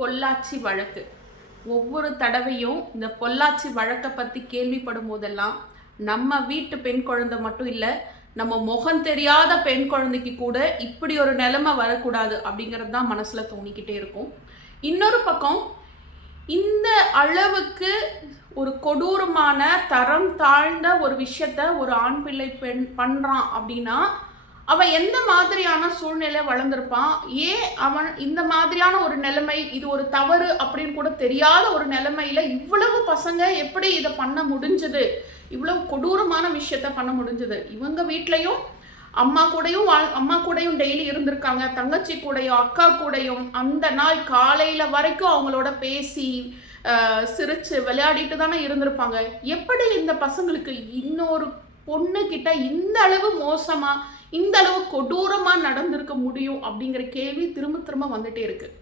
பொள்ளாச்சி வழக்கு. ஒவ்வொரு தடவையும் இந்த பொள்ளாச்சி வழக்கை பற்றி கேள்விப்படும் போதெல்லாம் நம்ம வீட்டு பெண் குழந்தை மட்டும் இல்லை நம்ம முகம் தெரியாத பெண் குழந்தைக்கு கூட இப்படி ஒரு நிலைமை வரக்கூடாது அப்படிங்கிறது தான் மனசில் தோணிக்கிட்டே இருக்கும். இன்னொரு பக்கம் இந்த அளவுக்கு ஒரு கொடூரமான தரம் தாழ்ந்த ஒரு விஷயத்த ஒரு ஆண் பிள்ளை பெண் பண்ணுறான் அப்படின்னா அவன் எந்த மாதிரியான சூழ்நிலை வளர்ந்துருப்பான்? ஏன் அவன் இந்த மாதிரியான ஒரு நிலைமை இது ஒரு தவறு அப்படின்னு கூட தெரியாத ஒரு நிலைமையில இவ்வளவு பசங்க எப்படி இதை பண்ண முடிஞ்சது? இவ்வளவு கொடூரமான விஷயத்த பண்ண முடிஞ்சது. இவங்க வீட்லையும் அம்மா கூடயும் வாழ் அம்மா கூடயும் டெய்லி இருந்திருக்காங்க. தங்கச்சி கூடயும் அக்கா கூடயும். அந்த நாள் காலையில வரைக்கும் அவங்களோட பேசி சிரிச்சு விளையாடிட்டு தானே இருந்திருப்பாங்க. எப்படி இந்த பசங்களுக்கு இன்னொரு பொண்ணு கிட்ட இந்த அளவு மோசமா இந்த அளவு கொடூரமா நடந்திருக்க முடியும் அப்படிங்கிற கேள்வி திரும்ப திரும்ப வந்துட்டே இருக்கு.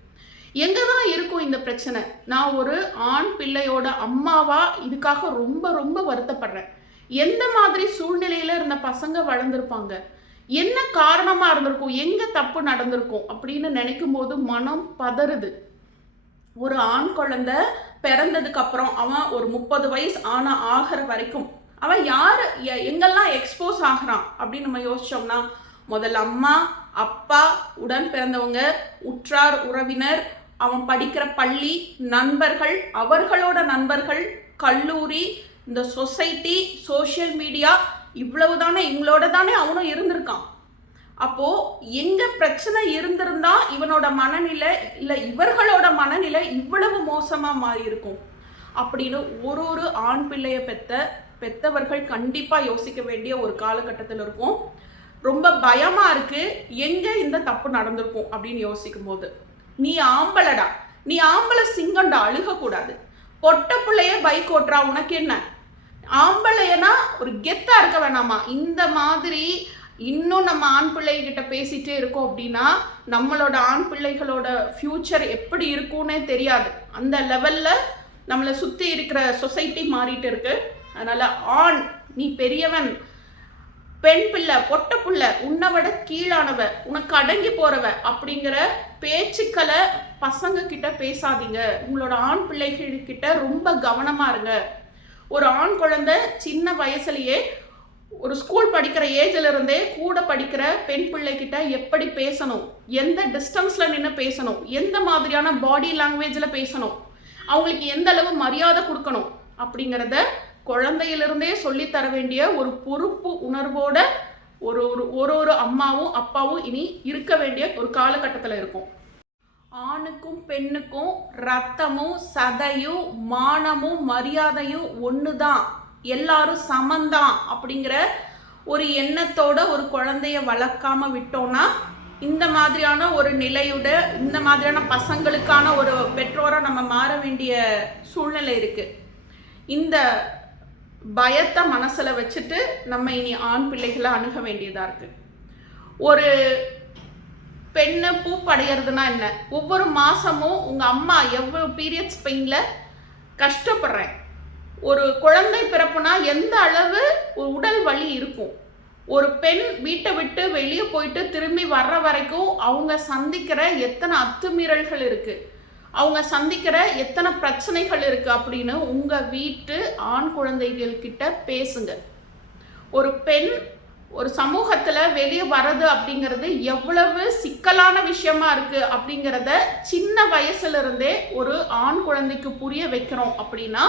எங்க தான் இருக்கும் இந்த பிரச்சனை. நான் ஒரு ஆண் பிள்ளையோட அம்மாவா இதுக்காக ரொம்ப ரொம்ப வருத்தப்படுறேன். எந்த மாதிரி சூழ்நிலையில இருந்த பசங்க வளர்ந்துருப்பாங்க? என்ன காரணமா இருந்திருக்கும்? எங்க தப்பு நடந்திருக்கும்? அப்படின்னு நினைக்கும் போது மனம் பதறுது. ஒரு ஆண் குழந்தை பிறந்ததுக்கு அப்புறம் அவன் ஒரு முப்பது வயசு ஆன ஆகிற வரைக்கும் அவன் யார்? எங்கெல்லாம் எக்ஸ்போஸ் ஆகுறான்? அப்படின்னு நம்ம யோசிச்சோம்னா முதல்ல அம்மா அப்பா உடன் பிறந்தவங்க உற்றார் உறவினர் அவன் படிக்கிற பள்ளி நண்பர்கள் அவர்களோட நண்பர்கள் கல்லூரி இந்த சொசைட்டி சோஷியல் மீடியா இவ்வளவு தானே இவங்களோட தானே அவனும் இருந்திருக்கான். அப்போ எங்க பிரச்சனை இருந்திருந்தா இவனோட மனநிலை இல்லை இவர்களோட மனநிலை இவ்வளவு மோசமாக மாறி இருக்கும் அப்படின்னு ஒரு ஒரு ஆண் பிள்ளைய பெற்ற பெத்தவர்கள் கண்டிப்பாக யோசிக்க வேண்டிய ஒரு காலகட்டத்தில் இருக்கும். ரொம்ப பயமாக இருக்குது எங்கே இந்த தப்பு நடந்திருக்கும் அப்படின்னு யோசிக்கும் போது நீ ஆம்பளடா. நீ ஆம்பளை சிங்கண்டா அழுகக்கூடாது. பொட்ட பிள்ளைய பைக் ஓட்டுறா உனக்கு என்ன? ஆம்பளையனா ஒரு கெத்தாக இருக்க வேணாமா? இந்த மாதிரி இன்னும் நம்ம ஆண் பிள்ளைகிட்ட பேசிகிட்டே இருக்கோம் அப்படின்னா நம்மளோட ஆண் பிள்ளைகளோட ஃப்யூச்சர் எப்படி இருக்கும்னே தெரியாது. அந்த லெவலில் நம்மளை சுற்றி இருக்கிற சொசைட்டி மாறிட்டு இருக்குது அதனால் ஆண் நீ பெரியவன். பெண் பிள்ளை பொட்ட பிள்ளை உன்னை விட கீழானவ உனக்கு அடங்கி போறவ அப்படிங்கிற பேச்சுக்களை பசங்க கிட்ட பேசாதீங்க. உங்களோட ஆண் பிள்ளைகள் கிட்ட ரொம்ப கவனமா இருங்க. ஒரு ஆண் குழந்தை சின்ன வயசுலயே ஒரு ஸ்கூல் படிக்கிற ஏஜ்ல இருந்தே கூட படிக்கிற பெண் பிள்ளைகிட்ட எப்படி பேசணும்? எந்த டிஸ்டன்ஸ்ல நின்று பேசணும்? எந்த மாதிரியான பாடி லாங்குவேஜில் பேசணும்? அவங்களுக்கு எந்த அளவு மரியாதை கொடுக்கணும்? அப்படிங்கிறத குழந்தையிலிருந்தே சொல்லித்தர வேண்டிய ஒரு பொறுப்பு உணர்வோட ஒரு ஒரு ஒரு ஒரு அம்மாவும் அப்பாவும் இனி இருக்க வேண்டிய ஒரு காலகட்டத்தில் இருக்கும். ஆணுக்கும் பெண்ணுக்கும் ரத்தமும் சதையும் மானமும் மரியாதையும் ஒன்று தான் எல்லாரும் சமந்தான் அப்படிங்கிற ஒரு எண்ணத்தோட ஒரு குழந்தைய வளர்க்காம விட்டோம்னா இந்த மாதிரியான ஒரு நிலையோட இந்த மாதிரியான பசங்களுக்கான ஒரு பெற்றோரை நம்ம மாற வேண்டிய சூழ்நிலை இருக்குது இந்த பயத்தை மனசில் வச்சுட்டு நம்ம இனி ஆண் பிள்ளைகளை அணுக வேண்டியதாக இருக்குது ஒரு பெண்ணு பூப்படையிறதுனா என்ன? ஒவ்வொரு மாதமும் உங்கள் அம்மா எவ்வளோ பீரியட்ஸ் பெயினில் கஷ்டப்படுறேன். ஒரு குழந்தை பிறப்புனா எந்த அளவு உடல் வலி இருக்கும்? ஒரு பெண் வீட்டை விட்டு வெளியே போயிட்டு திரும்பி வர்ற வரைக்கும் அவங்க சந்திக்கிற எத்தனை அத்துமீறல்கள் இருக்குது அவங்க சந்திக்கிற எத்தனை பிரச்சனைகள் இருக்கு அப்படின்னு உங்க வீட்டு ஆண் குழந்தைகள் கிட்ட பேசுங்க. ஒரு பெண் ஒரு சமூகத்துல வெளியே வர்றது அப்படிங்கிறது எவ்வளவு சிக்கலான விஷயமா இருக்கு அப்படிங்கிறத சின்ன வயசுல இருந்தே ஒரு ஆண் குழந்தைக்கு புரிய வைக்கிறோம் அப்படின்னா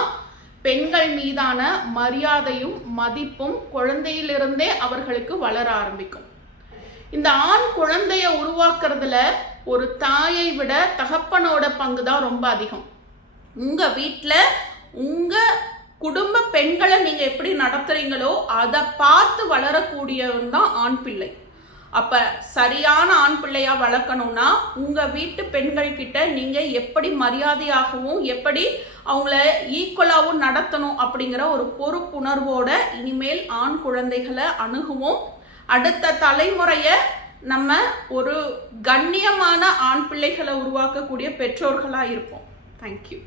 பெண்கள் மீதான மரியாதையும் மதிப்பும் குழந்தையிலிருந்தே அவர்களுக்கு வளர ஆரம்பிக்கும். இந்த ஆண் குழந்தைய உருவாக்குறதுல ஒரு தாயை விட தகப்பனோட பங்கு தான் ரொம்ப அதிகம். உங்கள் வீட்டில் உங்கள் குடும்ப பெண்களை நீங்கள் எப்படி நடத்துகிறீங்களோ அதை பார்த்து வளரக்கூடியவன் தான் ஆண் பிள்ளை. அப்போ சரியான ஆண் பிள்ளையாக வளர்க்கணும்னா உங்கள் வீட்டு பெண்கள் நீங்கள் எப்படி மரியாதையாகவும் எப்படி அவங்கள ஈக்குவலாகவும் நடத்தணும் அப்படிங்கிற ஒரு பொறுப்புணர்வோட இனிமேல் ஆண் குழந்தைகளை அணுகுவோம். அடுத்த தலைமுறையை நம்ம ஒரு கண்ணியமான ஆண் பிள்ளைகளை உருவாக்கக்கூடிய பெற்றோர்களாக இருப்போம். தேங்க்யூ